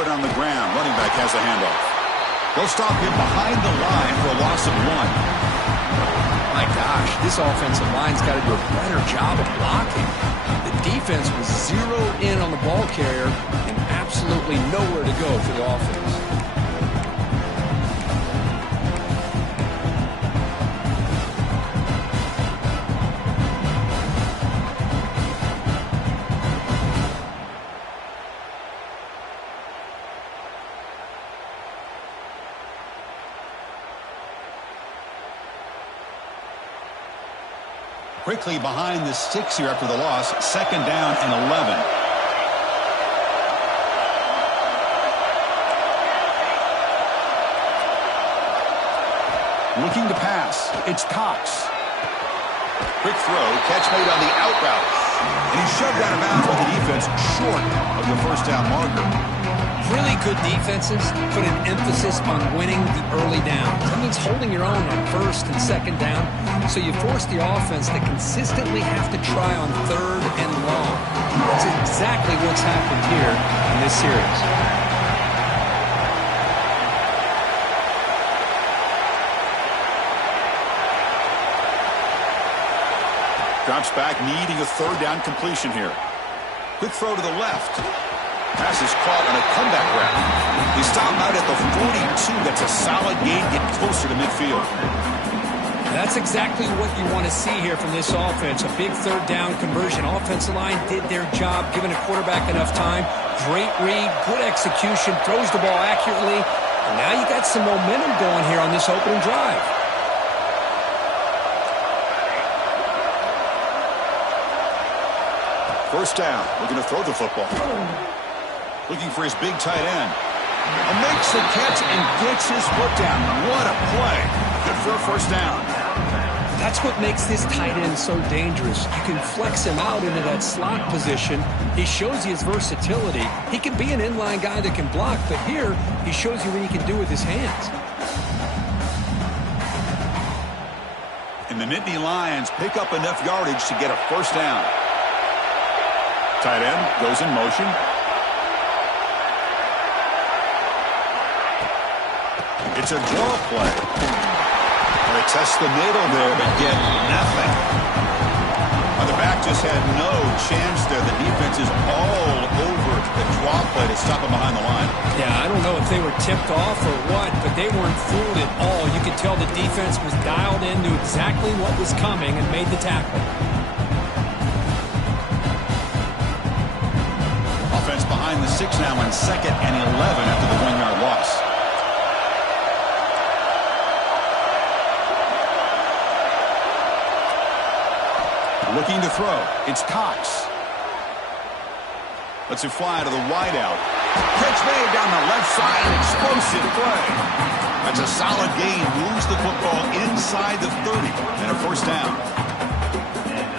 it on the ground. Running back has a handoff. They'll stop him behind the line for a loss of 1. My gosh, this offensive line's got to do a better job of blocking. The defense was zeroed in on the ball carrier and absolutely nowhere to go for the offense. Quickly behind the sticks here after the loss. 2nd down and 11. Looking to pass. It's Cox. Quick throw. Catch made on the out route. And he's shoved out of bounds by the defense short of the first down marker. Really good defenses put an emphasis on winning the early downs. That means holding your own on 1st and 2nd down, so you force the offense to consistently have to try on 3rd and long. That's exactly what's happened here in this series. Drops back, needing a 3rd down completion here. Quick throw to the left. Pass is caught on a comeback route. He stopped out at the 42. That's a solid gain, getting closer to midfield. That's exactly what you want to see here from this offense. A big 3rd down conversion. Offensive line did their job, giving a quarterback enough time. Great read, good execution, throws the ball accurately. And now you got some momentum going here on this opening drive. First down, looking to throw the football. Looking for his big tight end. And makes the catch and gets his foot down. What a play. Good for a first down. That's what makes this tight end so dangerous. You can flex him out into that slot position. He shows you his versatility. He can be an inline guy that can block, but here he shows you what he can do with his hands. And the Nittany Lions pick up enough yardage to get a first down. Tight end goes in motion. It's a draw play. They test the middle there, but get nothing. The back just had no chance there. The defense is all over the draw play to stop him behind the line. Yeah, I don't know if they were tipped off or what, but they weren't fooled at all. You could tell the defense was dialed in, knew exactly what was coming, and made the tackle. Offense behind the 6 now on 2nd and 11 after the 1-yard loss. Looking to throw. It's Cox. Lets it fly to the wideout. Catch made down the left side. An explosive play. That's a solid gain. Moves the football inside the 30 and a first down.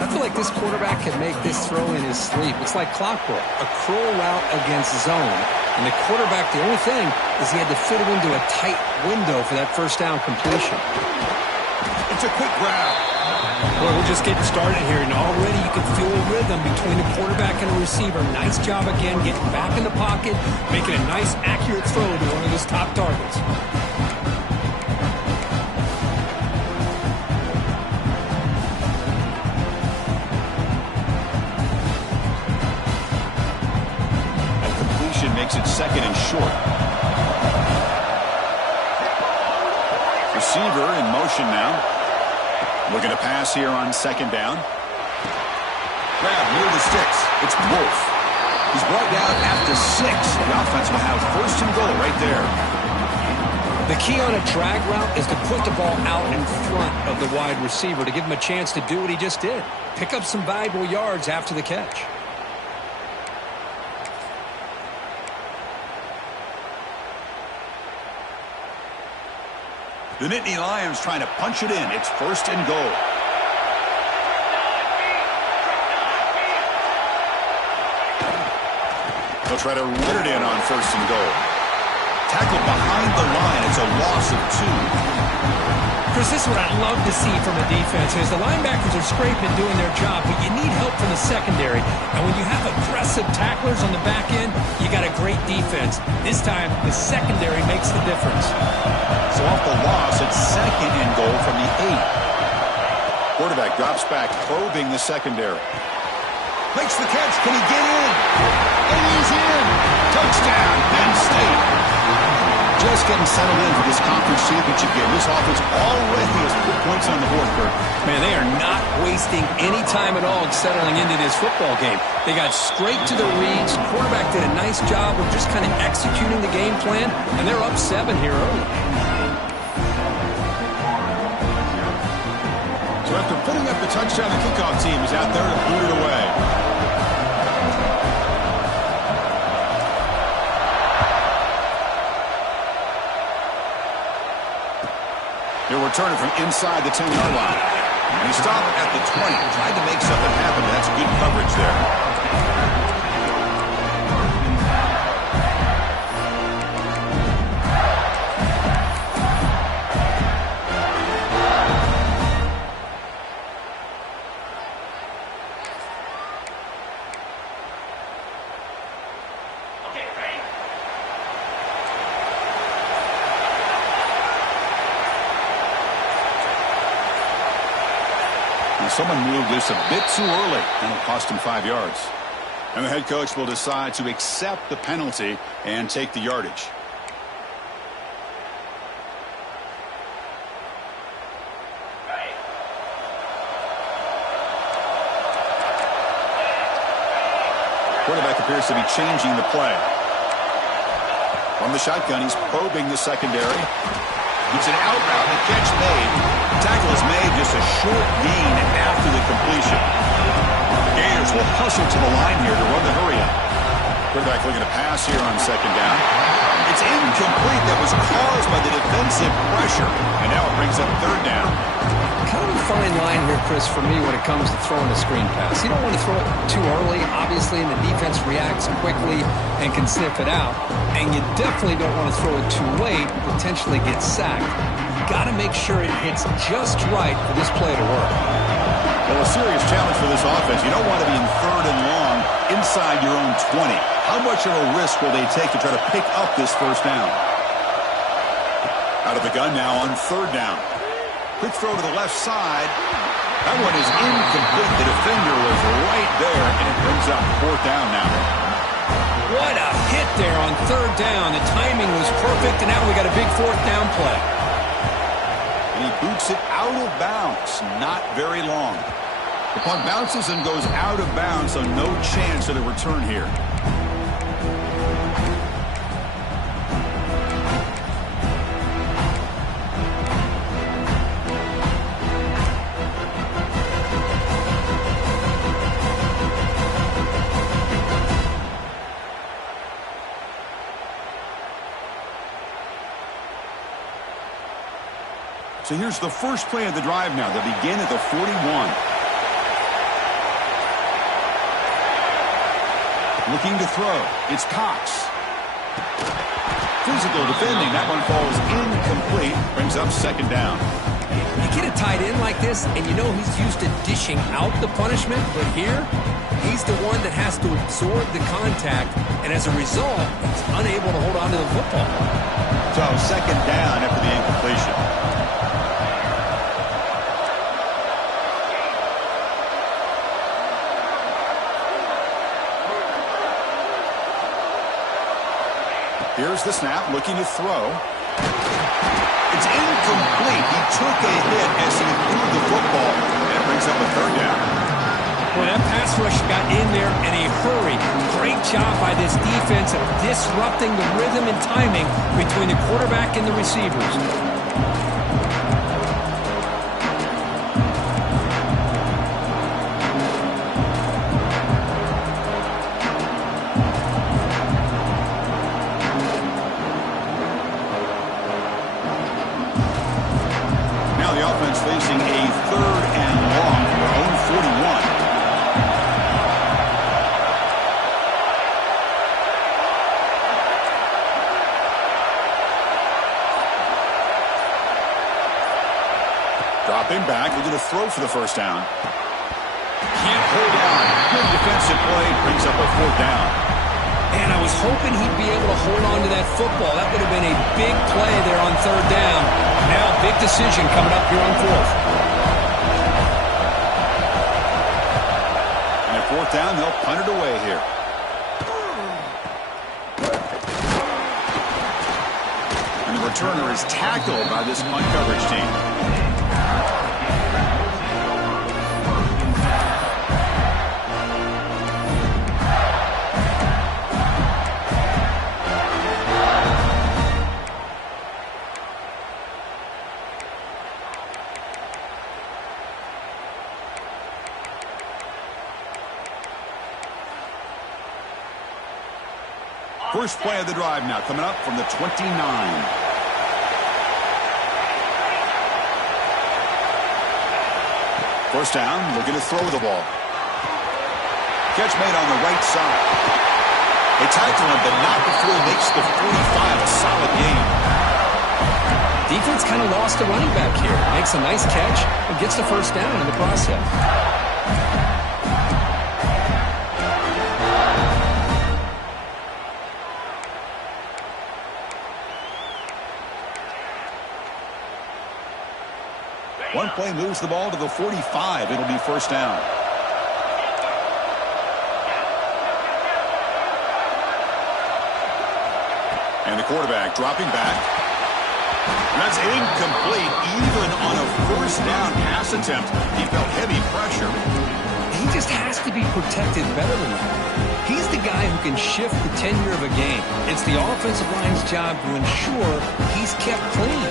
I feel like this quarterback can make this throw in his sleep. It's like clockwork. A curl route against zone. And the quarterback, the only thing is he had to fit it into a tight window for that first down completion. It's a quick grab. Well, we're just getting started here, and already you can feel a rhythm between the quarterback and the receiver. Nice job again, getting back in the pocket, making a nice, accurate throw to one of his top targets. That completion makes it 2nd and short. Receiver in motion now. Looking to pass here on 2nd down. Grab near the sticks. It's Wolf. He's brought down at the 6. The offense will have 1st and goal right there. The key on a drag route is to put the ball out in front of the wide receiver to give him a chance to do what he just did. Pick up some valuable yards after the catch. The Nittany Lions trying to punch it in. It's 1st and goal. They'll try to run it in on 1st and goal. Tackled behind the line. It's a loss of 2. Chris, this is what I love to see from a defense is the linebackers are scraping doing their job, but you need help from the secondary. And when you have aggressive tacklers on the back end, you got a great defense. This time, the secondary makes the difference. So off the loss, it's 2nd and goal from the 8. Quarterback drops back, probing the secondary. Makes the catch. Can he get in? And he's in. Touchdown, Penn State. Just getting settled in for this conference championship game. This offense already has put points on the board, Kirk. Man, they are not wasting any time at all settling into this football game. They got straight to the reads. Quarterback did a nice job of just kind of executing the game plan, and they're up 7 here early. So after putting up the touchdown, the kickoff team is out there to boot it away. He'll return it from inside the 10-yard line. And he stopped at the 20. Tried to make something happen. That's good coverage there. Someone moved this a bit too early, and it'll cost him 5 yards. And the head coach will decide to accept the penalty and take the yardage. Quarterback appears to be changing the play. From the shotgun, he's probing the secondary. It's an out route, the catch made. The tackle is made, just a short gain after the completion. The Gators will hustle to the line here to run the hurry-up. Quarterback looking to pass here on 2nd down. It's incomplete. That was caused by the defensive pressure. And now it brings up 3rd down. Kind of a fine line here, Chris, for me when it comes to throwing a screen pass. You don't want to throw it too early, obviously, and the defense reacts quickly and can sniff it out. And you definitely don't want to throw it too late, potentially get sacked. You got to make sure it hits just right for this play to work. Well, a serious challenge for this offense. You don't want to be in 3rd and long inside your own 20. How much of a risk will they take to try to pick up this 1st down? Out of the gun now on 3rd down. Quick throw to the left side. That one is incomplete. The defender was right there, and it brings up 4th down now. What a hit there on 3rd down. The timing was perfect, and now we got a big 4th down play. And he boots it out of bounds. Not very long. The punt bounces and goes out of bounds, so no chance of a return here. So here's the first play of the drive now. They begin at the 41. Looking to throw. It's Cox. Physical defending. That one falls incomplete. Brings up 2nd down. You get a tight end like this, and you know he's used to dishing out the punishment, but here, he's the one that has to absorb the contact, and as a result, he's unable to hold on to the football. So 2nd down after the incompletion. Here's the snap, looking to throw. It's incomplete. He took a hit as he threw the football. That brings up a 3rd down. Well, that pass rush got in there in a hurry. Great job by this defense of disrupting the rhythm and timing between the quarterback and the receivers. Facing a 3rd and long from their own 41. Dropping back, looking to throw for the first down. Can't hold on. Good defensive play, brings up a 4th down. And I was hoping he'd be able to hold on to that football. That would have been a big play there on 3rd down. Now, big decision coming up here on 4th. And at 4th down, they'll punt it away here. And the returner is tackled by this punt coverage team. First play of the drive now coming up from the 29. First down, looking to throw the ball. Catch made on the right side. They tackle him, but not before he makes the 45. A solid game. Defense kind of lost a running back here. Makes a nice catch and gets the first down in the process. One play moves the ball to the 45. It'll be first down. And the quarterback dropping back. And that's incomplete. Even on a first down pass attempt, he felt heavy pressure. He just has to be protected better than that. He's the guy who can shift the tenure of a game. It's the offensive line's job to ensure he's kept clean.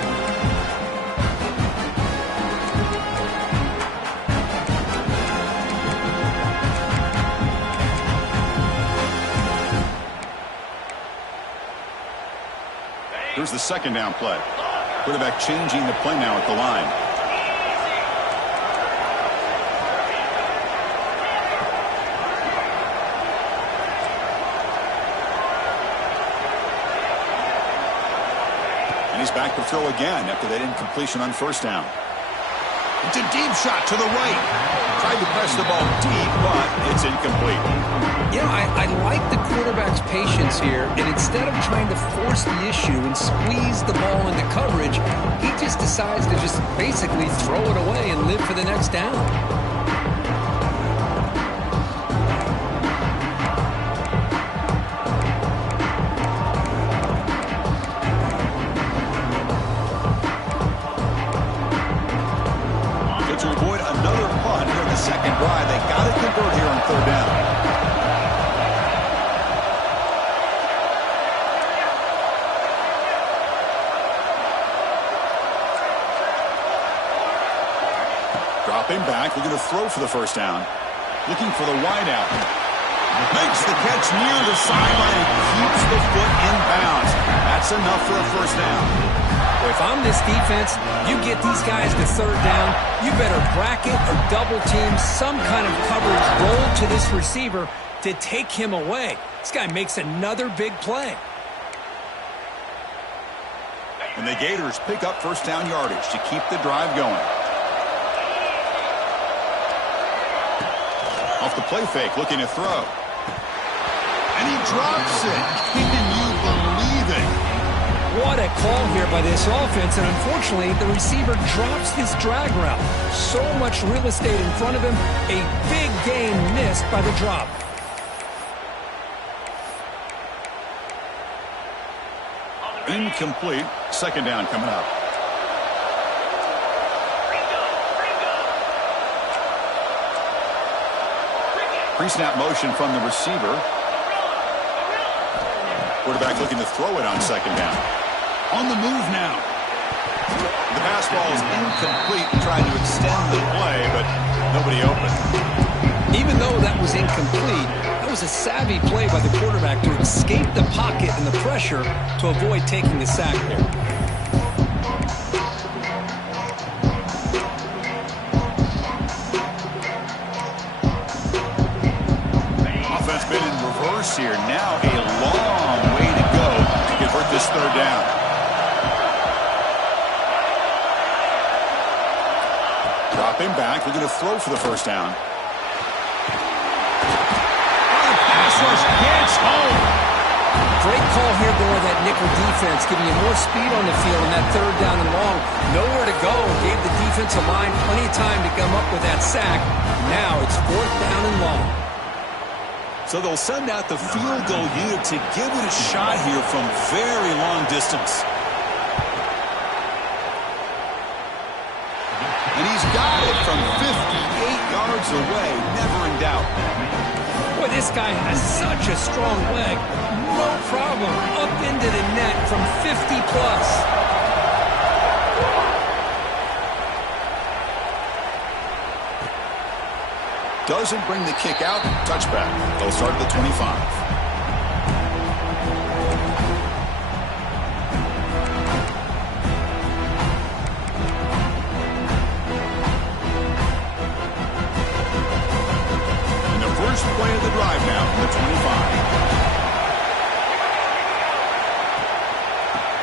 Here's the second down play. Quarterback changing the play now at the line. And he's back to throw again after that incompletion on first down. It's a deep shot to the right. Tried to press the ball deep, but it's incomplete. You know, I like the quarterback's patience here, and instead of trying to force the issue and squeeze the ball into coverage, he just decides to just basically throw it away and live for the next down. To avoid another punt here in the second drive, they got to convert here on 3rd down. Dropping back, looking to throw for the first down. Looking for the wideout. Makes the catch near the sideline and keeps the foot in bounds. That's enough for a first down. If I'm this defense, you get these guys to 3rd down, you better bracket or double team some kind of coverage roll to this receiver to take him away. This guy makes another big play. And the Gators pick up first down yardage to keep the drive going. Off the play fake, looking to throw. And he drops it. Can you believe it? What a call here by this offense, and unfortunately, the receiver drops this drag route. So much real estate in front of him, a big gain missed by the drop. Incomplete. Second down coming up. Pre-snap motion from the receiver. Quarterback looking to throw it on second down. On the move now. The pass ball is incomplete and trying to extend the play, but nobody open. Even though that was incomplete, that was a savvy play by the quarterback to escape the pocket and the pressure to avoid taking the sack there. Offense been in reverse here. Now a long way to go to convert this 3rd down. Dropping back, looking to throw for the first down. Pass rush gets home. Great call here going that nickel defense, giving you more speed on the field in that third down and long. Nowhere to go. Gave the defensive line plenty of time to come up with that sack. Now it's fourth down and long. So they'll send out the field goal unit to give it a shot here from very long distance. And he's got it from 58 yards away. Never in doubt. Boy, this guy has such a strong leg. No problem. Up into the net from 50 plus. Doesn't bring the kick out. Touchback. They'll start at the 25. First play of the drive now from the 25.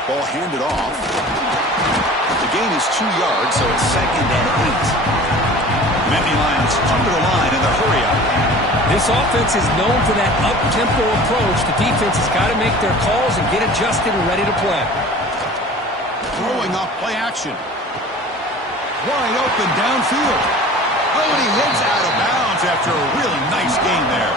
Ball handed off. The gain is 2 yards, so it's 2nd and 8. Nittany Lions come to the line in the hurry up. This offense is known for that up-tempo approach. The defense has got to make their calls and get adjusted and ready to play. Throwing off play action. Wide open downfield. Oh, and he hits out of bounds after a really nice gain there.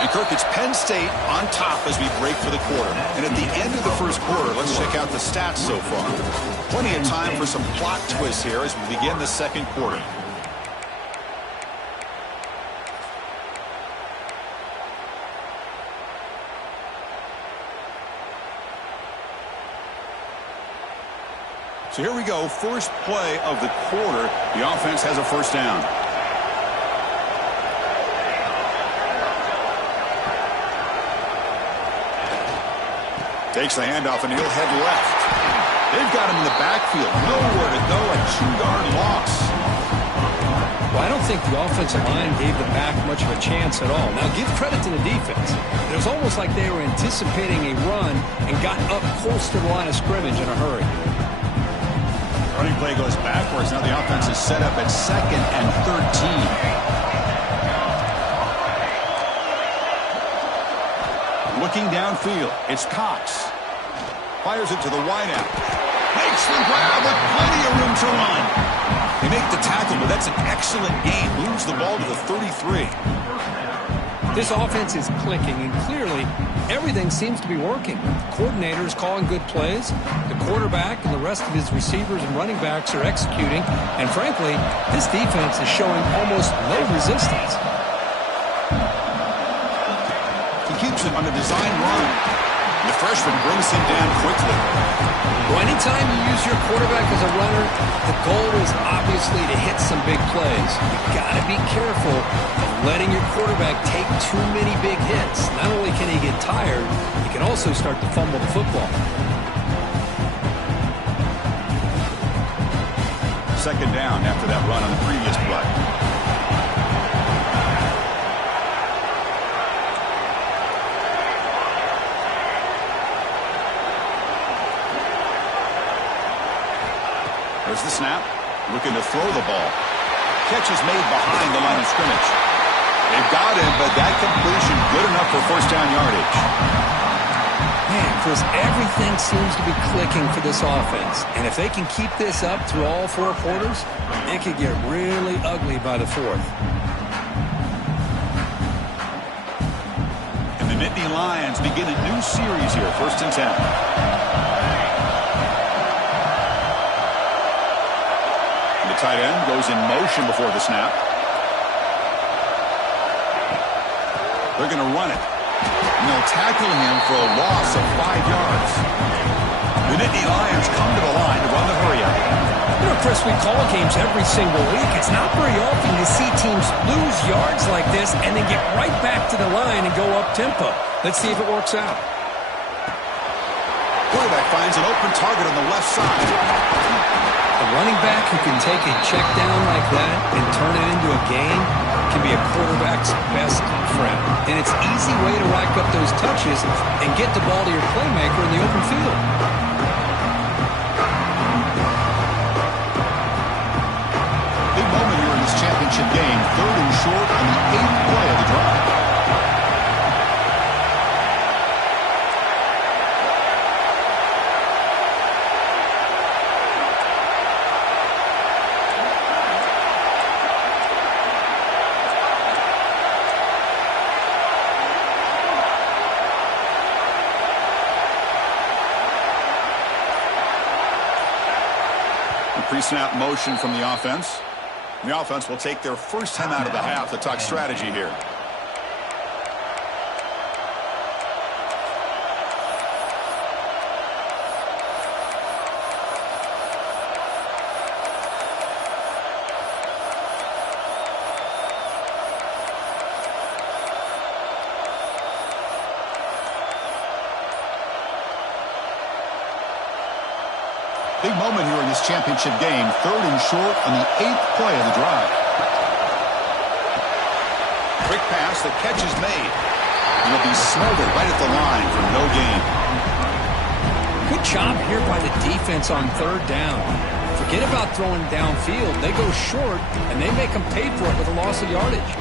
And Kirk, it's Penn State on top as we break for the quarter. And at the end of the first quarter, let's check out the stats so far. Plenty of time for some plot twists here as we begin the second quarter. So here we go, first play of the quarter. The offense has a first down. Takes the handoff and he'll head left. They've got him in the backfield. Nowhere to go. A 2-yard loss. Well, I don't think the offensive line gave the back much of a chance at all. Now, give credit to the defense. It was almost like they were anticipating a run and got up close to the line of scrimmage in a hurry. Running play goes backwards. Now the offense is set up at 2nd and 13. Looking downfield, it's Cox. Fires it to the wideout. Makes the grab with plenty of room to run. They make the tackle, but that's an excellent gain. Moves the ball to the 33. This offense is clicking, and clearly everything seems to be working. The coordinator is calling good plays. The quarterback and the rest of his receivers and running backs are executing. And frankly, this defense is showing almost no resistance. Keeps him on a design run. The freshman brings him down quickly. Well, anytime you use your quarterback as a runner, the goal is obviously to hit some big plays. You've got to be careful of letting your quarterback take too many big hits. Not only can he get tired, he can also start to fumble the football. Second down after that run on the previous play. There's the snap. Looking to throw the ball. Catch is made behind the line of scrimmage. They've got him, but that completion good enough for first down yardage. Man, Chris, everything seems to be clicking for this offense. And if they can keep this up through all 4 quarters, it could get really ugly by the 4th. And the Nittany Lions begin a new series here, 1st and 10. Tight end goes in motion before the snap. They're going to run it. And they'll tackle him for a loss of 5 yards. The Nittany Lions come to the line to run the hurry up. You know, Chris, we call games every single week. It's not very often you see teams lose yards like this and then get right back to the line and go up tempo. Let's see if it works out. Quarterback finds an open target on the left side. A running back who can take a check down like that and turn it into a gain can be a quarterback's best friend. And it's an easy way to rack up those touches and get the ball to your playmaker in the open field. Big moment here in this championship game. 3rd and short on the 8th play of the drive. Pre-snap motion from the offense. The offense will take their first time out of the half to talk strategy here. Big moment here in this championship game. 3rd and short on the 8th play of the drive. Quick pass. The catch is made. And it'll be smothered right at the line for no gain. Good job here by the defense on 3rd down. Forget about throwing downfield. They go short, and they make them pay for it with a loss of yardage.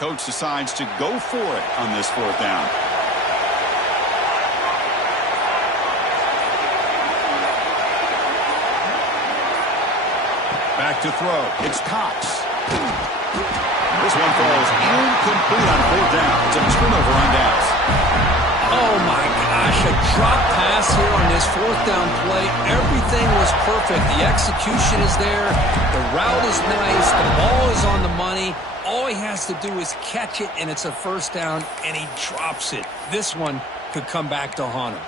Coach decides to go for it on this 4th down. Back to throw. It's Cox. This one falls incomplete on 4th down. It's a turnover on downs. Oh my gosh, a drop pass here on this 4th down play. Everything was perfect. The execution is there. The route is nice. The ball is on the money. All he has to do is catch it, and it's a 1st down, and he drops it. This one could come back to haunt him.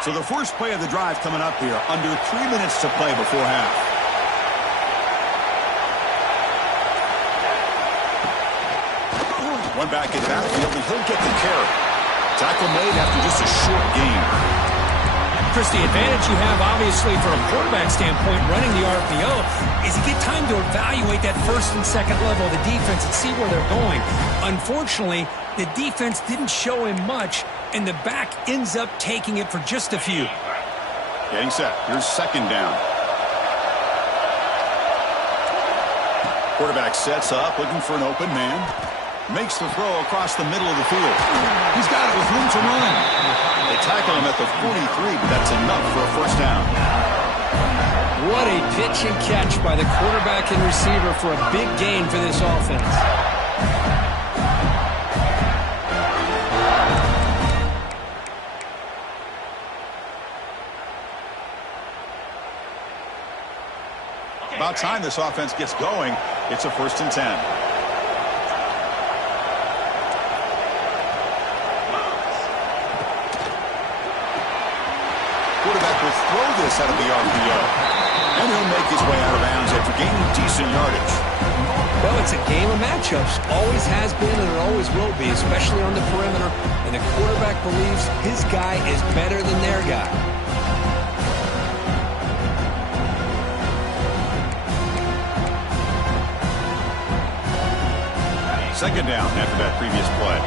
So the first play of the drive coming up here. Under 3 minutes to play before half. One back in backfield, and he'll get the carry. Tackle made after just a short gain. Chris, the advantage you have, obviously, from a quarterback standpoint, running the RPO, is you get time to evaluate that 1st and 2nd level of the defense and see where they're going. Unfortunately, the defense didn't show him much, and the back ends up taking it for just a few. Getting set. Here's 2nd down. Quarterback sets up, looking for an open man. Makes the throw across the middle of the field. He's got it with room to run. They tackle him at the 43, but that's enough for a 1st down. What a pitch and catch by the quarterback and receiver for a big gain for this offense. About time this offense gets going. It's a 1st and 10. Quarterback will throw this out of the RPO. And he'll make his way out of bounds after gaining decent yardage. Well, it's a game of matchups. Always has been and it always will be, especially on the perimeter. And the quarterback believes his guy is better than their guy. Second down after that previous play.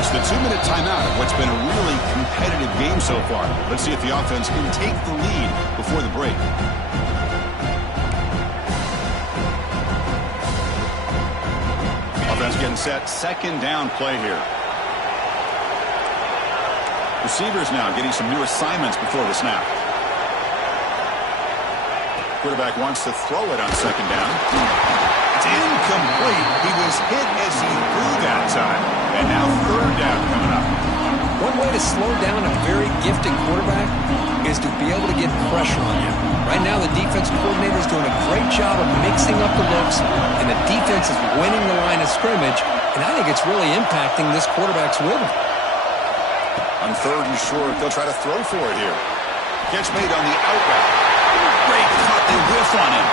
It's the 2-minute timeout of what's been a really competitive game so far. Let's see if the offense can take the lead before the break. Offense getting set. 2nd down play here. Receivers now getting some new assignments before the snap. Quarterback wants to throw it on 2nd down. It's incomplete. He was hit as he threw that time. And now 3rd down coming up. One way to slow down a very gifted quarterback is to be able to get pressure on him. Right now, the defense coordinator is doing a great job of mixing up the looks, and the defense is winning the line of scrimmage, and I think it's really impacting this quarterback's rhythm. On 3rd and short, they'll try to throw for it here. Catch made on the out route. Great cut, they whiff on him.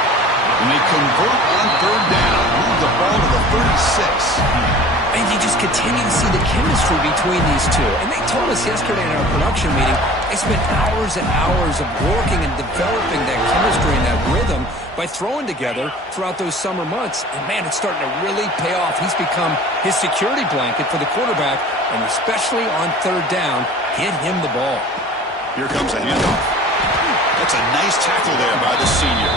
And they convert on 3rd down. Move the ball to the 36. And you just continue to see the chemistry between these two. And they told us yesterday in our production meeting, they spent hours and hours of working and developing that chemistry and that rhythm by throwing together throughout those summer months. And, man, it's starting to really pay off. He's become his security blanket for the quarterback, and especially on 3rd down, get him the ball. Here comes a handoff. That's a nice tackle there by the senior.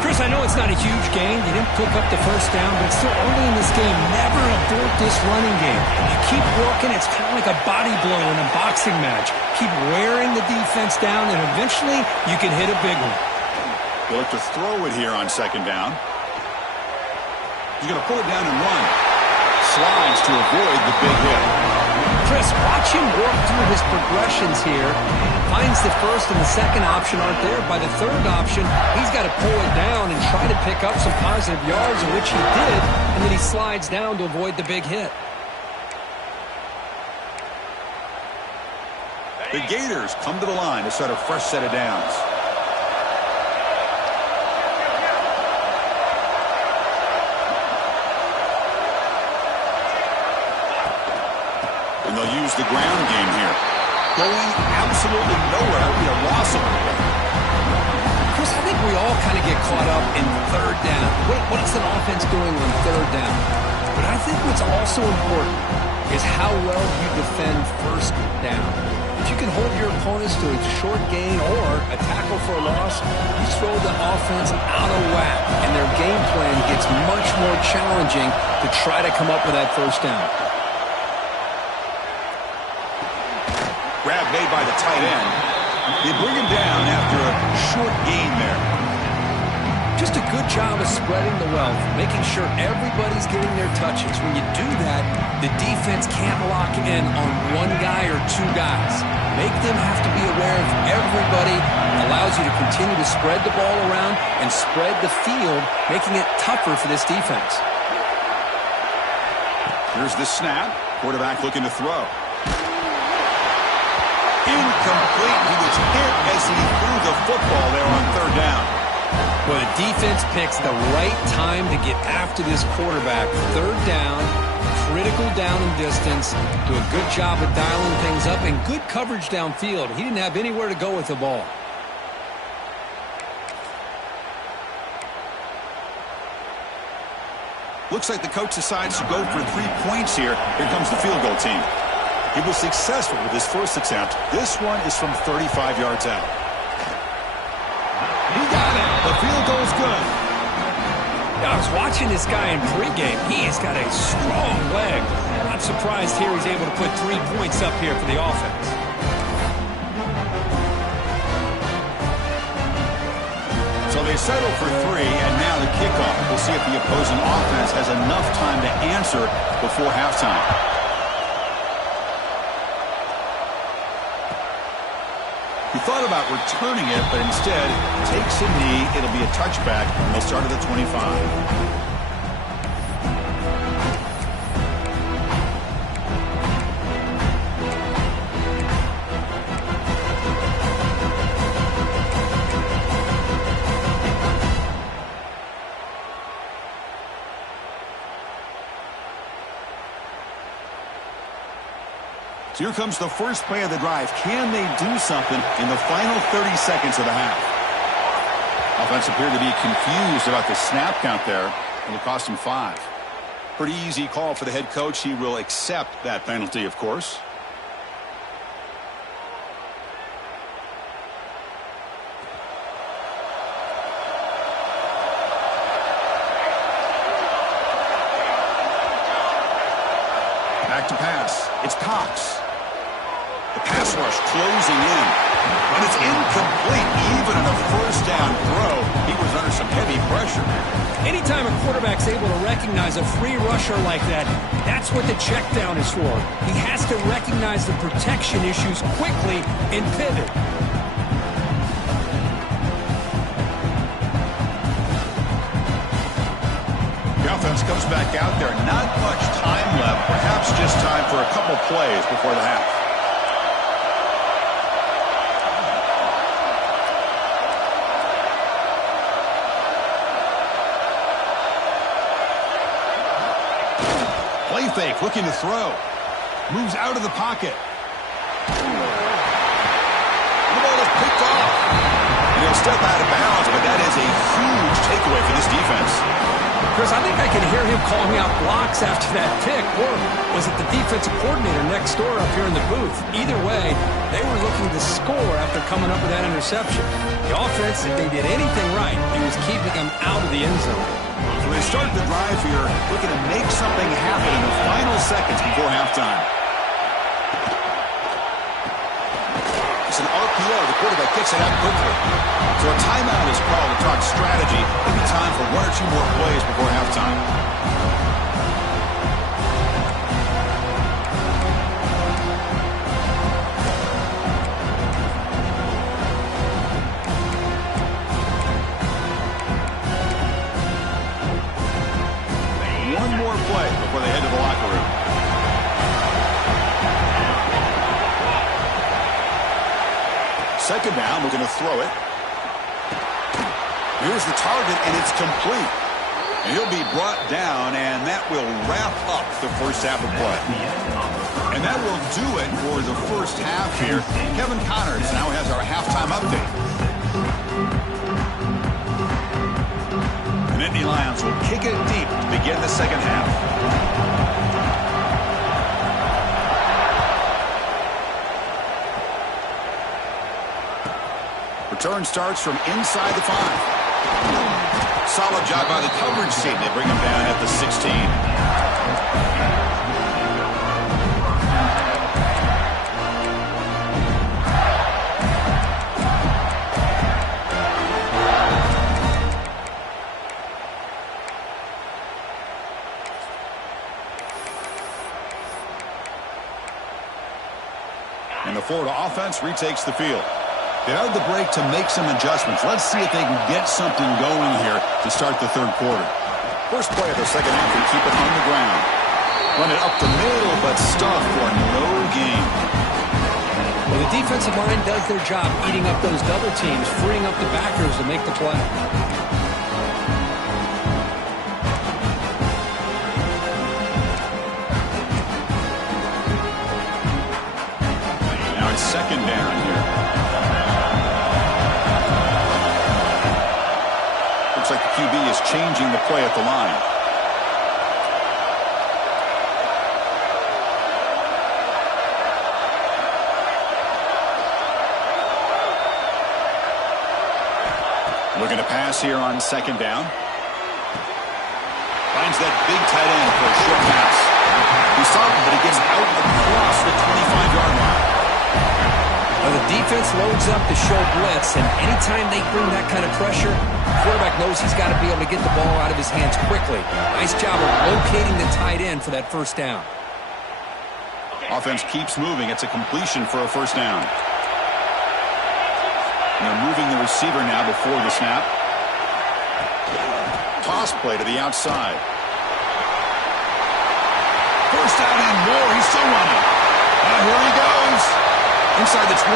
Chris, I know it's not a huge gain. You didn't pick up the 1st down, but it's still early in this game. Never abort this running game. You keep working. It's kind of like a body blow in a boxing match. Keep wearing the defense down, and eventually you can hit a big one. They'll look to throw it here on 2nd down. He's going to pull it down and run. Slides to avoid the big hit. Chris, watch him work through his progressions here. Finds the 1st and the 2nd option aren't there. By the 3rd option, he's got to pull it down and try to pick up some positive yards, in which he did, and then he slides down to avoid the big hit. The Gators come to the line to start a fresh set of downs. And they'll use the ground game here. Going absolutely nowhere. It'll be a loss of it. Chris, I think we all kind of get caught up in 3rd down. What is an offense doing on 3rd down? But I think what's also important is how well you defend 1st down. If you can hold your opponents to a short gain or a tackle for a loss, you throw the offense out of whack, and their game plan gets much more challenging to try to come up with that 1st down. Grab made by the tight end. They bring him down after a short gain there. Just a good job of spreading the wealth, making sure everybody's getting their touches. When you do that, the defense can't lock in on one guy or 2 guys. Make them have to be aware of everybody. Allows you to continue to spread the ball around and spread the field, making it tougher for this defense. Here's the snap. Quarterback looking to throw. Incomplete. He was hit as he threw the football there on 3rd down. Well, the defense picks the right time to get after this quarterback. 3rd down, critical down and distance. Do a good job of dialing things up and good coverage downfield. He didn't have anywhere to go with the ball. Looks like the coach decides to go for 3 points here. Here comes the field goal team. He was successful with his 1st attempt. This one is from 35 yards out. He got it. The field goal is good. I was watching this guy in pregame. He has got a strong leg. I'm surprised here he's able to put 3 points up here for the offense. So they settle for 3, and now the kickoff. We'll see if the opposing offense has enough time to answer before halftime. He thought about returning it, but instead takes a knee. It'll be a touchback, and they'll start at the 25. So here comes the first play of the drive. Can they do something in the final 30 seconds of the half? Offense appeared to be confused about the snap count there. It'll cost him 5. Pretty easy call for the head coach. He will accept that penalty, of course. Back to pass. It's Cox. The pass rush closing in. And it's incomplete. Even on a first down throw, he was under some heavy pressure. Anytime a quarterback's able to recognize a free rusher like that, that's what the check down is for. He has to recognize the protection issues quickly and pivot. The offense comes back out there. Not much time left. Perhaps just time for a couple plays before the half. Play fake, looking to throw. Moves out of the pocket. The ball is picked off. And he'll step out of bounds, but that is a huge takeaway for this defense. Chris, I think I can hear him calling out blocks after that pick. Or was it the defensive coordinator next door up here in the booth? Either way, they were looking to score after coming up with that interception. The offense, if they did anything right, it was keeping them out of the end zone. So they start the drive here, looking to make something happen in the final seconds before halftime. It's an RPO. The quarterback kicks it out quickly. So a timeout is called to talk strategy. Maybe time for one or two more plays before halftime. One more play before they head to the locker room. Second down, we're going to throw it. Here's the target, and it's complete. And he'll be brought down, and that will wrap up the first half of play. And that will do it for the first half here. Kevin Connors now has our halftime update. The Nittany Lions will kick it deep to begin the second half. Return starts from inside the 5. Solid job by the coverage team. They bring him down at the 16. And the Florida offense retakes the field. They had the break to make some adjustments. Let's see if they can get something going here to start the third quarter. First play of the second half, they keep it on the ground. Run it up the middle, but stuff for no gain. Well, the defensive line does their job eating up those double teams, freeing up the backers to make the play. Now it's second down here. Looks like the QB is changing the play at the line. Looking to pass here on second down. Finds that big tight end for a short pass. He saw him, but he gets out across the 25-yard line. Well, the defense loads up to show blitz, and anytime they bring that kind of pressure, the quarterback knows he's got to be able to get the ball out of his hands quickly. Nice job of locating the tight end for that first down. Offense keeps moving. It's a completion for a first down. And they're moving the receiver now before the snap. Toss play to the outside. First down and more. He's still running. And here he goes. Inside the 20.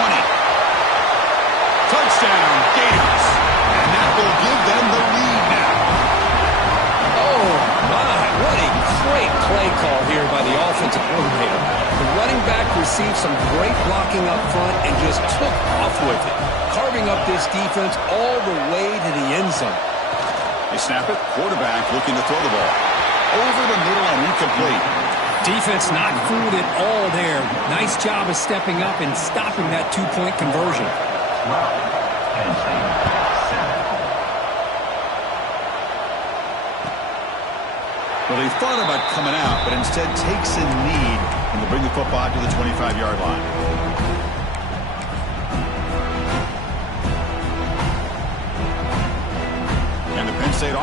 Touchdown, Gators. And that will give them the lead now. Oh, my. What a great play call here by the offensive coordinator. The running back received some great blocking up front and just took off with it, carving up this defense all the way to the end zone. They snap it. Quarterback looking to throw the ball. Over the middle and incomplete. Defense not fooled at all there. Nice job of stepping up and stopping that two-point conversion. Well, they thought about coming out, but instead takes a knee and they bring the football to the 25-yard line.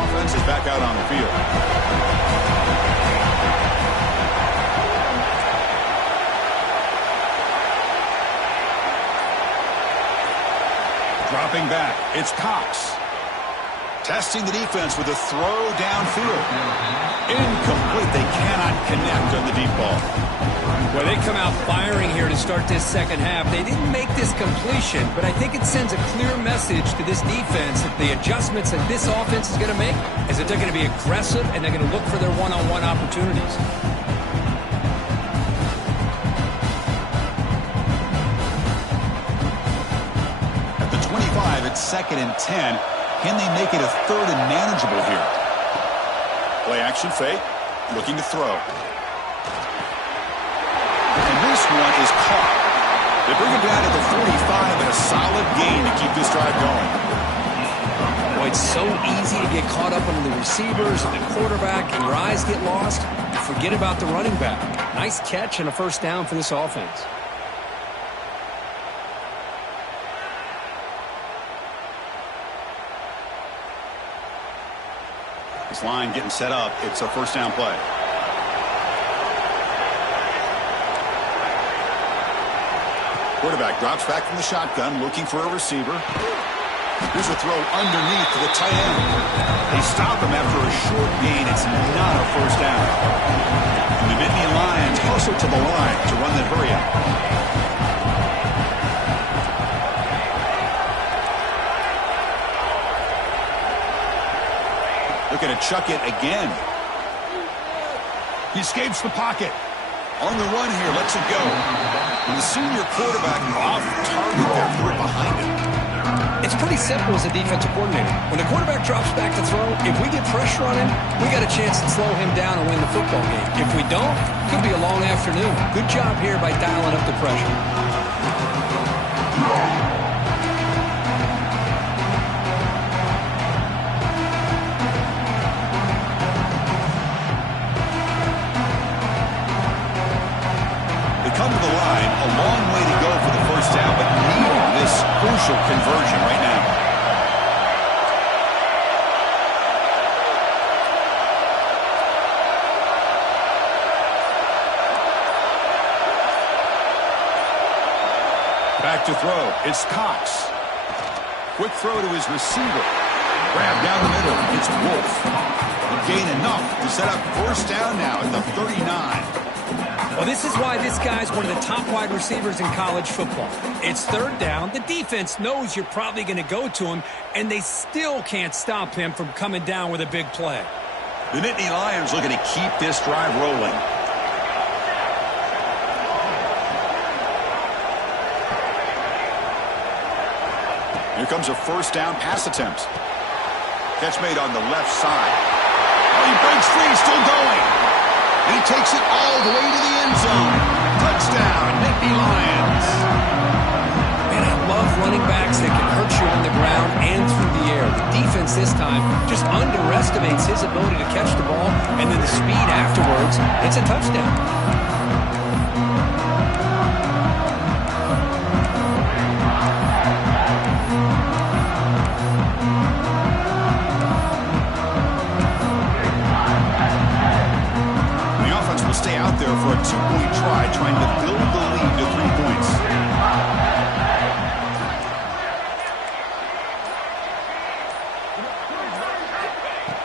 offense is back out on the field. Dropping back, it's Cox. Testing the defense with a throw downfield. Incomplete. They cannot connect on the deep ball. Well, they come out firing here to start this second half. They didn't make this completion, but I think it sends a clear message to this defense that the adjustments that this offense is going to make is that they're going to be aggressive and they're going to look for their one-on-one opportunities. At the 25, it's 2nd and 10. Can they make it a 3rd and manageable here? Play action fake, looking to throw. And this one is caught. They bring it down to the 45 and a solid gain to keep this drive going. Boy, it's so easy to get caught up under the receivers and the quarterback, and your eyes get lost. You forget about the running back. Nice catch and a first down for this offense. This line getting set up. It's a first down play. Quarterback drops back from the shotgun, looking for a receiver. Here's a throw underneath to the tight end. They stop him after a short gain. It's not a first down. And the Nittany Lions hustle to the line to run that hurry up. Looking to chuck it again. He escapes the pocket. On the run here, lets it go. And the senior quarterback off target there, threw it behind him. It's pretty simple as a defensive coordinator. When the quarterback drops back to throw, if we get pressure on him, we got a chance to slow him down and win the football game. If we don't, it could be a long afternoon. Good job here by dialing up the pressure. Come to the line, a long way to go for the first down, but needing this crucial conversion right now. Back to throw, it's Cox. Quick throw to his receiver. Grab down the middle, it's Wolf. Gain enough to set up first down now at the 39. Well, this is why this guy's one of the top wide receivers in college football. It's 3rd down. The defense knows you're probably going to go to him, and they still can't stop him from coming down with a big play. The Nittany Lions looking to keep this drive rolling. Here comes a first down pass attempt. Catch made on the left side. Oh, he breaks free, still going. And he takes it all the way to the end zone. Touchdown, Nittany Lions. Man, I love running backs that can hurt you on the ground and through the air. The defense this time just underestimates his ability to catch the ball, and then the speed afterwards, it's a touchdown. Stay out there for a 2-point try, trying to build the lead to 3 points.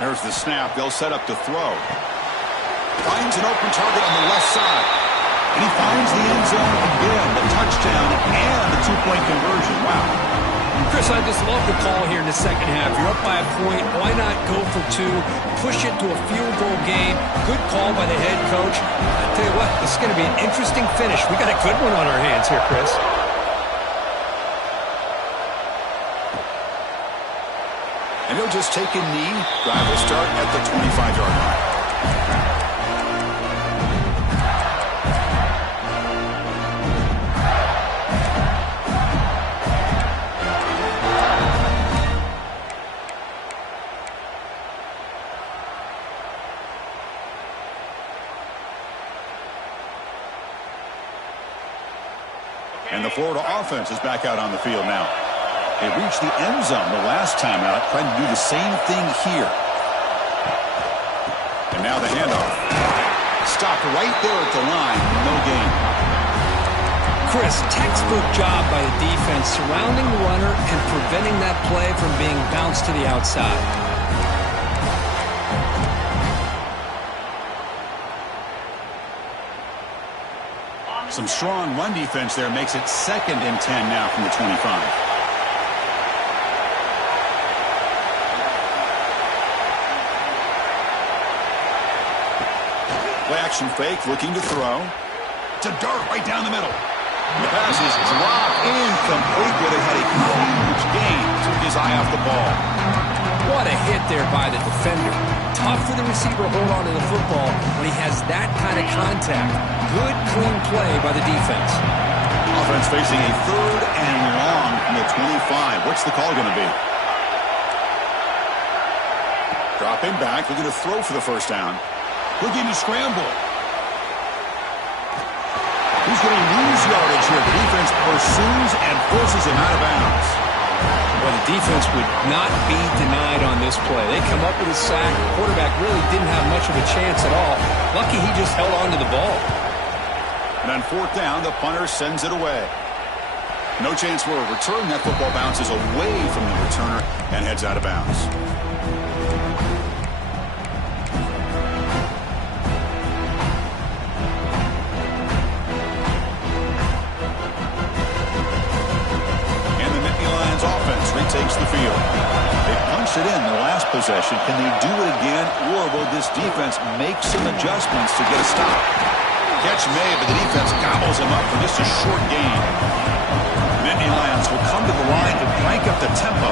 There's the snap. They'll set up to throw. Finds an open target on the left side. And he finds the end zone again. The touchdown and the 2-point conversion. Wow. Chris, I just love the call here in the second half. You're up by a point. Why not go for 2? Push it to a field goal game. Good call by the head coach. I tell you what, this is going to be an interesting finish. We got a good one on our hands here, Chris. And he'll just take a knee. Drive will start at the 25-yard line. And the Florida offense is back out on the field now. They reached the end zone the last time out, trying to do the same thing here. stopped right there at the line. No gain. Chris, textbook job by the defense surrounding the runner and preventing that play from being bounced to the outside. Some strong run defense there makes it 2nd and 10 now from the 25. Play action fake, looking to throw. To dart right down the middle. The pass is dropped incomplete, but it had a huge gain. Took his eye off the ball. What a hit there by the defender. Tough for the receiver to hold on to the football when he has that kind of contact. Good, clean play by the defense. Offense facing a 3rd and long from the 25. What's the call going to be? Dropping back, looking to throw for the first down. Looking to scramble. He's going to lose yardage here. The defense pursues and forces him out of bounds. Well, the defense would not be denied on this play. They come up with a sack. The quarterback really didn't have much of a chance at all. Lucky he just held on to the ball. And on 4th down, the punter sends it away. No chance for a return. That football bounces away from the returner and heads out of bounds. Takes the field. They punched it in the last possession. Can they do it again, or will this defense make some adjustments to get a stop? Catch made, but the defense gobbles him up for just a short gain. Nittany Lions will come to the line to crank up the tempo.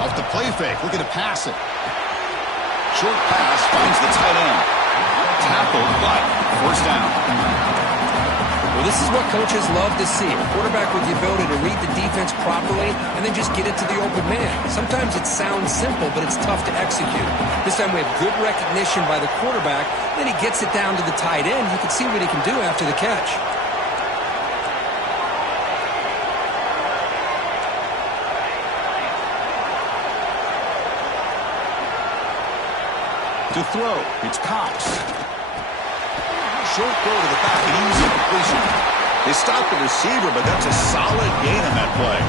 Off the play fake, looking to pass it. Short pass finds the tight end. Tackled, but first down. Well, this is what coaches love to see. A quarterback with the ability to read the defense properly and then just get it to the open man. Sometimes it sounds simple, but it's tough to execute. This time we have good recognition by the quarterback. Then he gets it down to the tight end. You can see what he can do after the catch. To throw, it's Cox. Short throw to the back, an easy completion. They stop the receiver, but that's a solid gain on that play.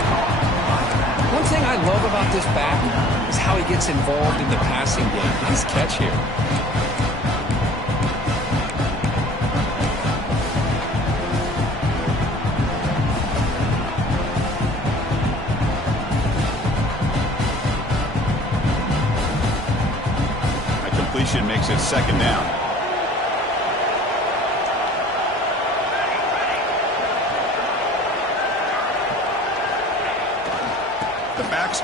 One thing I love about this back is how he gets involved in the passing game. Nice catch here. That completion makes it 2nd down.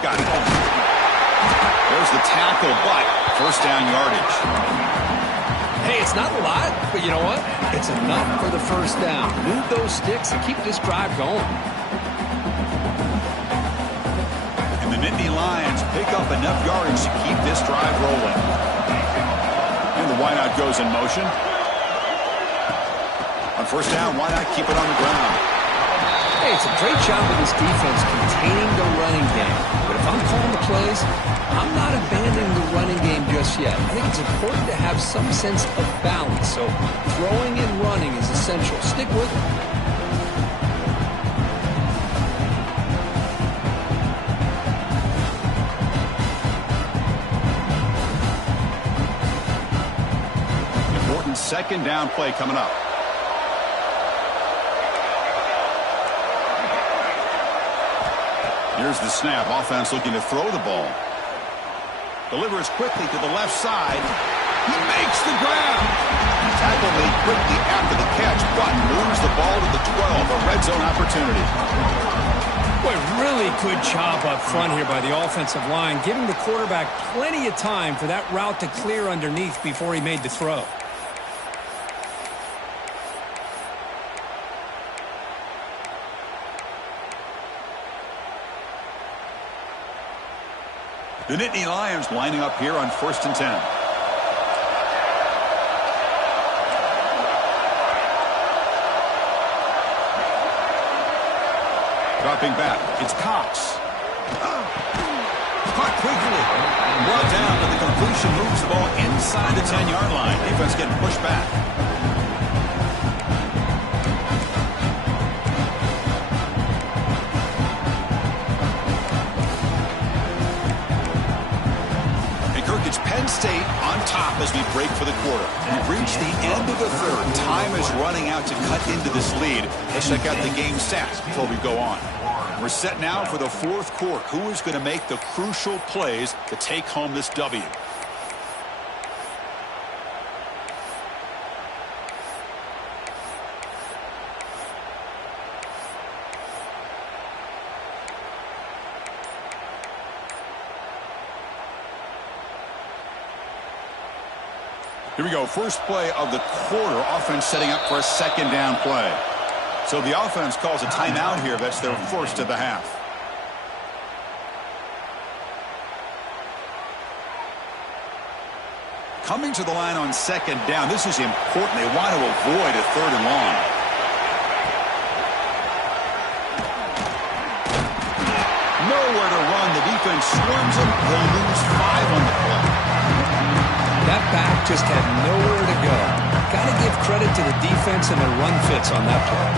Got it. There's the tackle, but first down yardage. Hey, it's not a lot, but you know what? It's enough for the first down. Move those sticks and keep this drive going. And the Nittany Lions pick up enough yardage to keep this drive rolling. And the wideout goes in motion. On first down, why not keep it on the ground? Hey, it's a great job of this defense containing the running game. But if I'm calling the plays, I'm not abandoning the running game just yet. I think it's important to have some sense of balance. So throwing and running is essential. Stick with it. Important 2nd down play coming up. Here's the snap. Offense looking to throw the ball. Delivers quickly to the left side. He makes the grab. Tackle made quickly after the catch, but moves the ball to the 12. A red zone opportunity. Boy, really good job up front here by the offensive line, giving the quarterback plenty of time for that route to clear underneath before he made the throw. The Nittany Lions lining up here on 1st and 10. Dropping back, it's Cox. Caught quickly. Brought down to the completion moves the ball inside the 10-yard line. Defense getting pushed back. It's Penn State on top as we break for the quarter. We've reached the end of the third. Time is running out to cut into this lead. Let's check out the game stats before we go on. We're set now for the fourth quarter. Who is going to make the crucial plays to take home this W? Here we go. First play of the quarter. Offense setting up for a second down play. So the offense calls a timeout here. That's their first of the half. Coming to the line on second down. This is important. They want to avoid a third and long. Nowhere to run. The defense swarms them. They'll lose 5 on the play. That back just had nowhere to go. Got to give credit to the defense and the run fits on that play.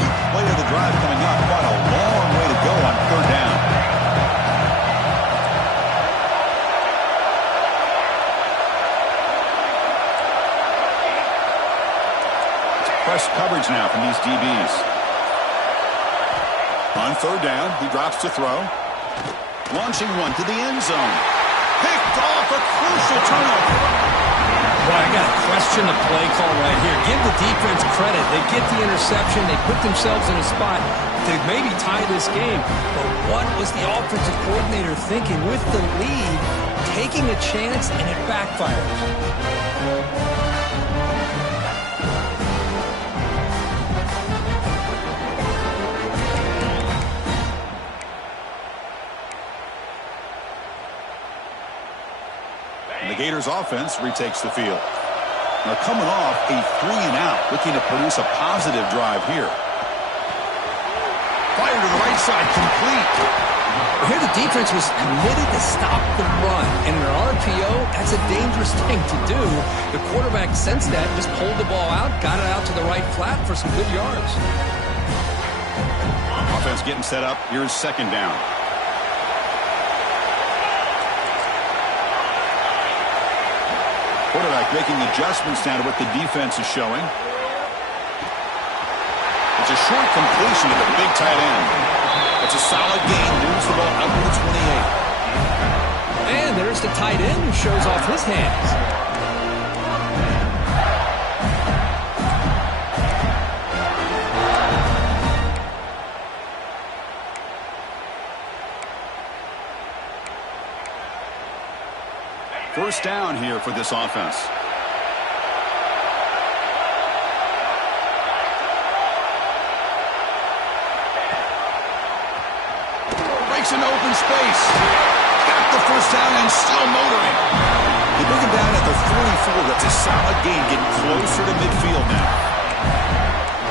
Eighth play of the drive coming up. Quite a long way to go on third down. Press coverage now from these DBs. On third down, he drops to throw. Launching one to the end zone. Picked off, a crucial turnover. Boy, I got to question the play call right here. Give the defense credit. They get the interception. They put themselves in a spot to maybe tie this game. But what was the offensive coordinator thinking with the lead, taking a chance, and it backfires? The Gators offense retakes the field. They're coming off a 3-and-out, looking to produce a positive drive here. Fire to the right side, complete. Here the defense was committed to stop the run. And in an RPO, that's a dangerous thing to do. The quarterback sensed that, just pulled the ball out, got it out to the right flat for some good yards. Offense getting set up. Here's second down. Quarterback making adjustments now to what the defense is showing. It's a short completion to the big tight end. It's a solid gain. Moves the ball up to the 28. And there's the tight end who shows off his hands. First down here for this offense. Breaks into open space. Got the first down and still motoring. They bring him down at the 44. That's a solid gain, getting closer to midfield now.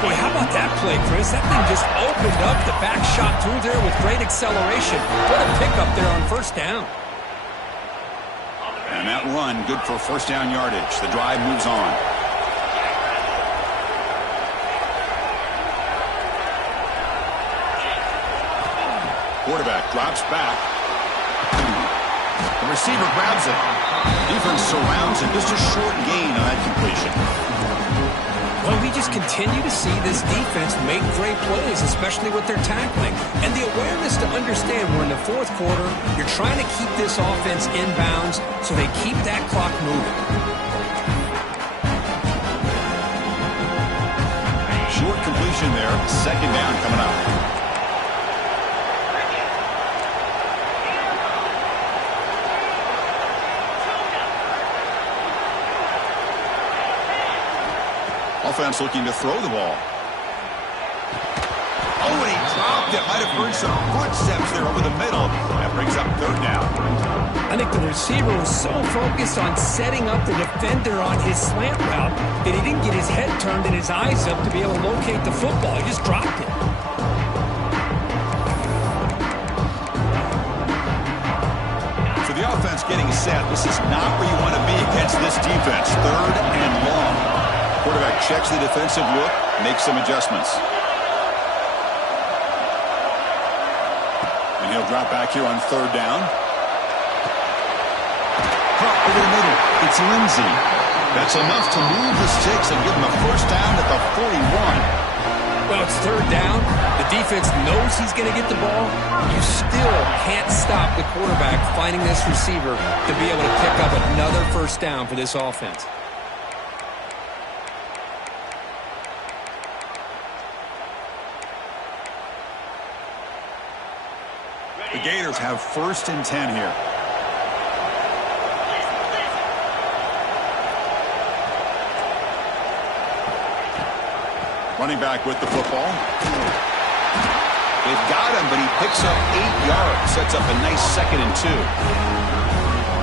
Boy, how about that play, Chris? That thing just opened up. The back shot through there with great acceleration. What a pickup there on first down. And that run, good for first down yardage. The drive moves on. Quarterback drops back. The receiver grabs it. Defense surrounds him. Just a short gain on that completion. Well, we just continue to see this defense make great plays, especially with their tackling. And the awareness to understand we're in the fourth quarter, you're trying to keep this offense in bounds so they keep that clock moving. Short completion there. Second down coming up. Offense looking to throw the ball. Oh, and he dropped it. Might have heard some footsteps there over the middle. That brings up third down. I think the receiver was so focused on setting up the defender on his slant route that he didn't get his head turned and his eyes up to be able to locate the football. He just dropped it. So the offense getting set. This is not where you want to be against this defense. 3rd and long. Quarterback checks the defensive look, makes some adjustments. And he'll drop back here on 3rd down. Over the middle, it's Lindsey. That's enough to move the sticks and give him a first down at the 41. Well, it's 3rd down. The defense knows he's going to get the ball. You still can't stop the quarterback finding this receiver to be able to pick up another first down for this offense. The Gators have 1st and 10 here. Running back with the football. They've got him, but he picks up 8 yards. Sets up a nice 2nd and 2.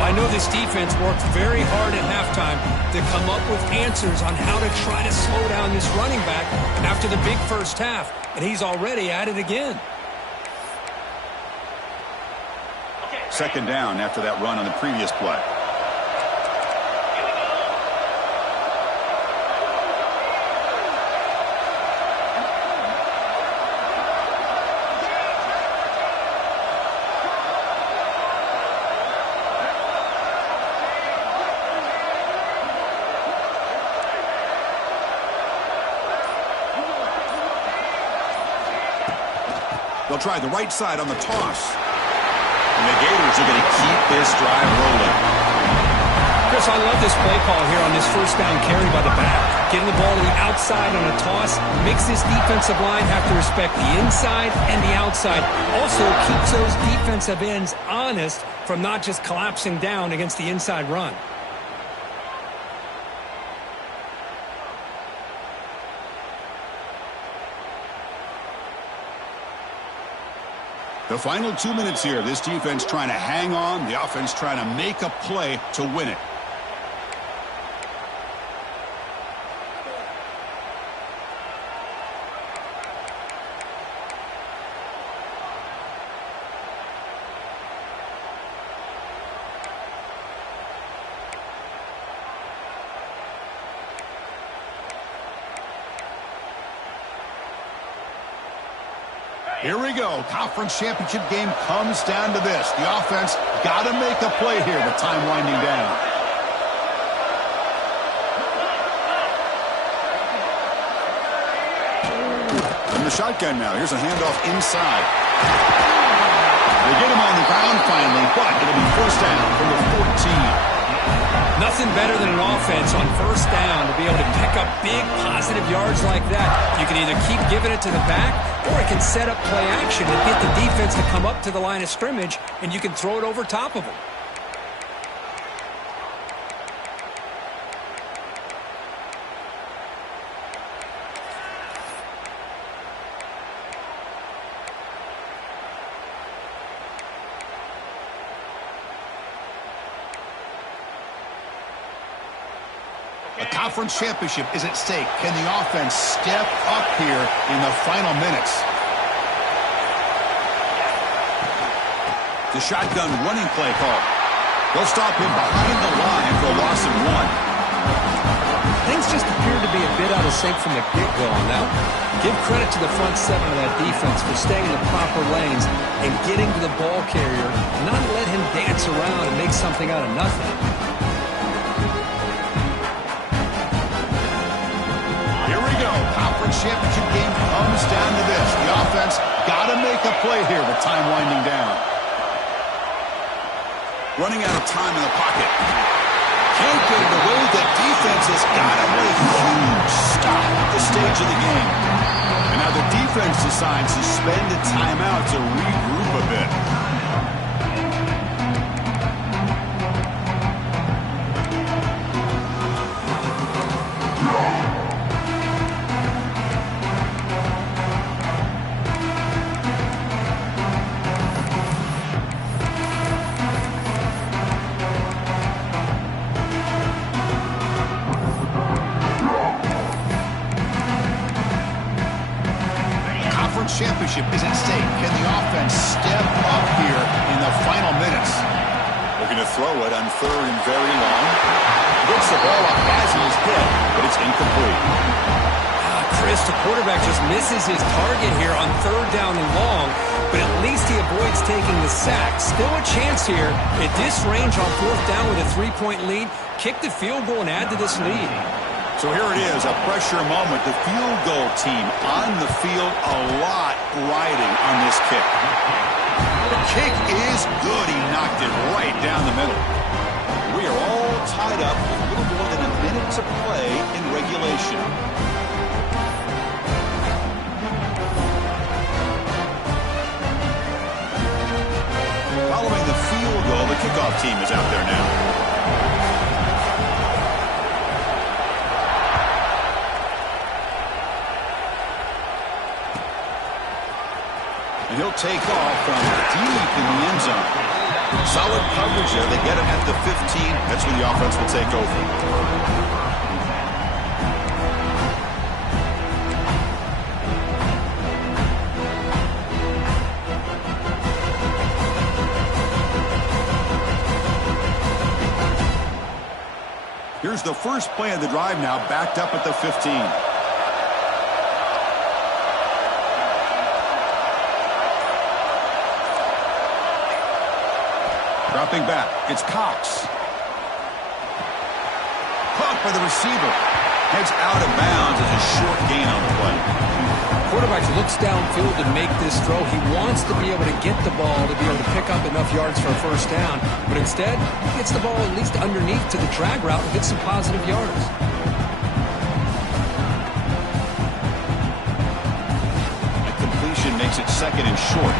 I know this defense worked very hard at halftime to come up with answers on how to try to slow down this running back after the big first half, and he's already at it again. 2nd down after that run on the previous play. They'll try the right side on the toss. And the Gators are going to keep this drive rolling. Chris, I love this play call here on this first down carry by the back. Getting the ball to the outside on a toss makes this defensive line have to respect the inside and the outside. Also keeps those defensive ends honest from not just collapsing down against the inside run. The final 2 minutes here. This defense trying to hang on. The offense trying to make a play to win it. Here we go. Conference championship game comes down to this. The offense got to make a play here with time winding down. In the shotgun now. Here's a handoff inside. They get him on the ground finally, but it'll be first down from the 14. Nothing better than an offense on first down to be able to pick up big positive yards like that. You can either keep giving it to the back, or it can set up play action and get the defense to come up to the line of scrimmage, and you can throw it over top of them. A conference championship is at stake. Can the offense step up here in the final minutes? The shotgun running play call. They'll stop him behind the line for a loss of 1. Things just appeared to be a bit out of sync from the get-go on that one. Give credit to the front 7 of that defense for staying in the proper lanes and getting to the ball carrier, not let him dance around and make something out of nothing. Conference championship game comes down to this. The offense got to make a play here with time winding down. Running out of time in the pocket. Can't get it away. The defense has got to make a huge stop at this stage of the game. And now the defense decides to spend a timeout to regroup a bit. throw it on 3rd and very long. Gets the ball up as he's hit, but it's incomplete. Chris, the quarterback just misses his target here on 3rd down and long, but at least he avoids taking the sack. Still a chance here at this range on 4th down with a 3-point lead. Kick the field goal and add to this lead. So here it is, a pressure moment. The field goal team on the field, a lot riding on this kick. The kick is good. He knocked it right down the middle. We are all tied up with a little more than a minute to play in regulation. Following the field goal, the kickoff team is out there now. And he'll take off from deep in the end zone. Solid coverage there. They get him at the 15. That's when the offense will take over. Here's the first play of the drive now, backed up at the 15. Dropping back, it's Cox. Caught by the receiver. Heads out of bounds as a short gain on the play. Quarterback looks downfield to make this throw. He wants to be able to get the ball to be able to pick up enough yards for a 1st down. But instead, he gets the ball at least underneath to the drag route and gets some positive yards. That completion makes it 2nd and short.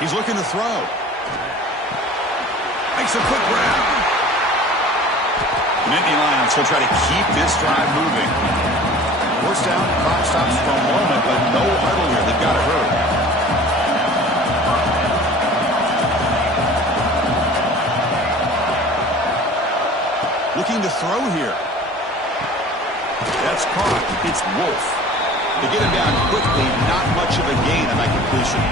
He's looking to throw. Makes a quick grab. Nittany Lions will try to keep this drive moving. 1st down, clock stops for a moment, but no huddle here. They've got to hurry. Looking to throw here. That's caught. It's Wolf. They get him down quickly. Not much of a gain on that completion.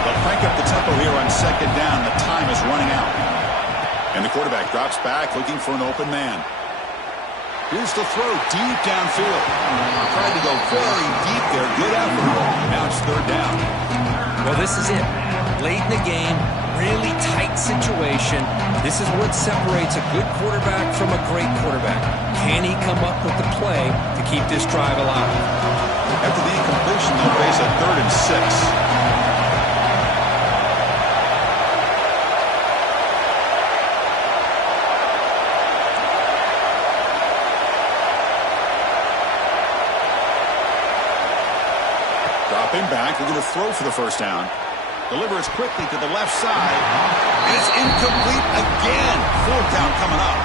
They'll crank up the tempo here on 2nd down. The time is running out. And the quarterback drops back looking for an open man. Here's the throw deep downfield. Tried to go very deep there. Good effort. Now it's 3rd down. Well, this is it. Late in the game, really tight situation. This is what separates a good quarterback from a great quarterback. Can he come up with the play to keep this drive alive? After the incompletion, they'll face a 3rd and 6. Dropping back, they're going to throw for the 1st down. Delivers quickly to the left side. And it's incomplete again. 4th down coming up.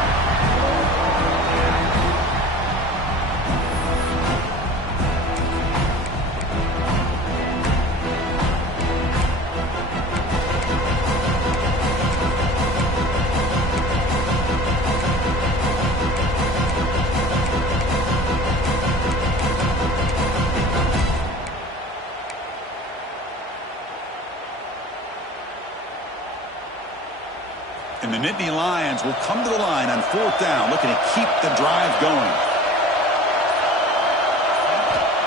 And the Nittany Lions will come to the line on 4th down, looking to keep the drive going.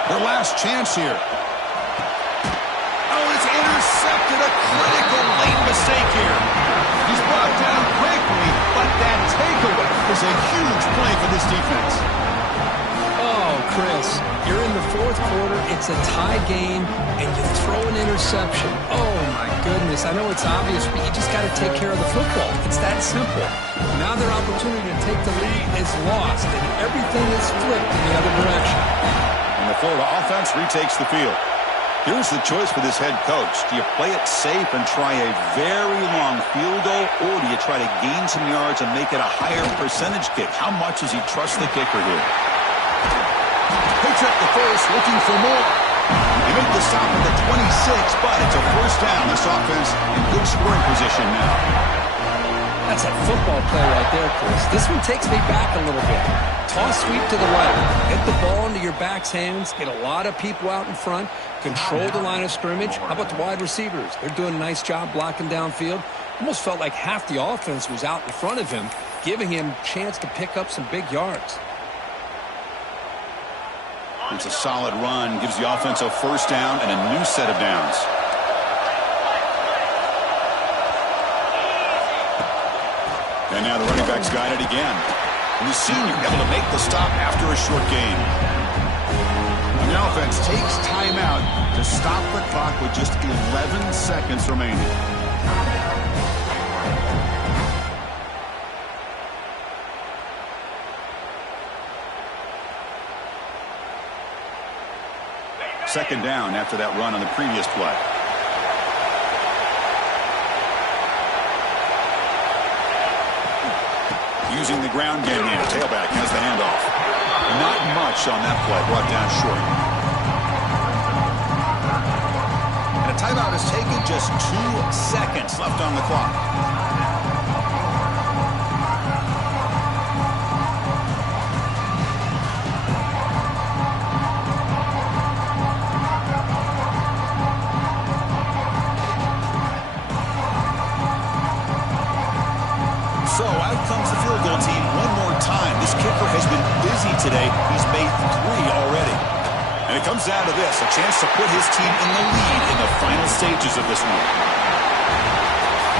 Their last chance here. Oh, it's intercepted. A critical late mistake here. He's brought down quickly, but that takeaway is a huge play for this defense. Oh, Chris, you're in the 4th quarter. It's a tie game, and you throw an interception. Oh, my goodness. I know it's obvious, but you just got to take care of the football. It's that simple. Now their opportunity to take the lead is lost, and everything is flipped in the other direction. And the Florida offense retakes the field. Here's the choice for this head coach. Do you play it safe and try a very long field goal, or do you try to gain some yards and make it a higher percentage kick? How much does he trust the kicker here? Picks up the first, looking for more. They make the stop at the 26, but it's a 1st down. This offense in good scoring position now. That's a football play right there, Chris. This one takes me back a little bit. Toss sweep to the right. Get the ball into your back's hands. Get a lot of people out in front. Control the line of scrimmage. How about the wide receivers? They're doing a nice job blocking downfield. Almost felt like half the offense was out in front of him, giving him a chance to pick up some big yards. It's a solid run. Gives the offense a first down and a new set of downs. And now the running back's got it again. And the senior able to make the stop after a short gain. And the offense takes timeout to stop the clock with just 11 seconds remaining. Second down after that run on the previous play. Using the ground game here. Tailback has the handoff. Not much on that play. Brought down short. And a timeout is taken. Just 2 seconds left on the clock. So out comes the field goal team one more time. This kicker has been busy today. He's made 3 already. And it comes down to this, a chance to put his team in the lead in the final stages of this one.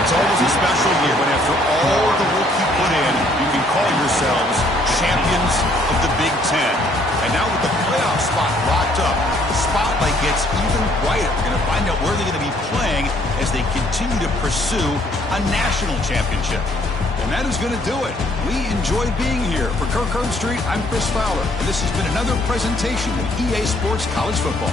It's always a special year when after all the work you put in, you can call yourselves champions of the Big Ten. And now with the playoff spot locked up, the spotlight gets even brighter. We're going to find out where they're going to be playing as they continue to pursue a national championship. And that is going to do it. We enjoyed being here. For Kirk Herbstreit, I'm Chris Fowler. And this has been another presentation of EA Sports College Football.